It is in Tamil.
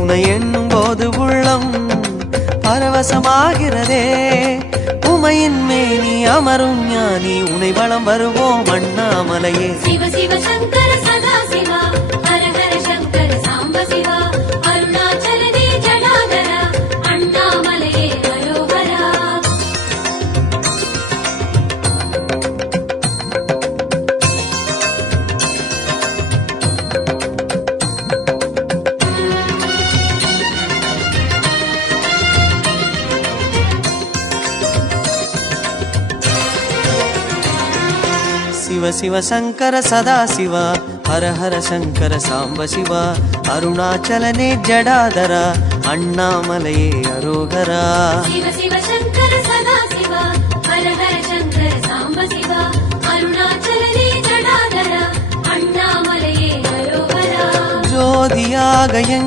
உனை எண்ணும் போது உள்ளம் பரவசமாகிறதே. உமையின் மேனி அமரும் ஞானி உனை வளம் வருவோம் அண்ணாமலையே. சிவ சிவ சங்கர சதா சிவா ஹர ஹர சங்கர சாம்ப சிவா அருணாச்சலனே ஜடாதரா அண்ணாமலையே அரோகரா. சிவ சிவ சங்கர சதா சிவா ஹர ஹர சங்கர சாம்ப சிவா அருணாச்சலனே ஜடாதரா அண்ணாமலையே அரோகரா. சிவ சிவ சங்கர சதா சிவா ஹர ஹர சங்கர சாம்ப சிவா அருணாச்சலனே ஜடாதரா அண்ணாமலையே அரோகரா. ஜோதியாக எங்கும்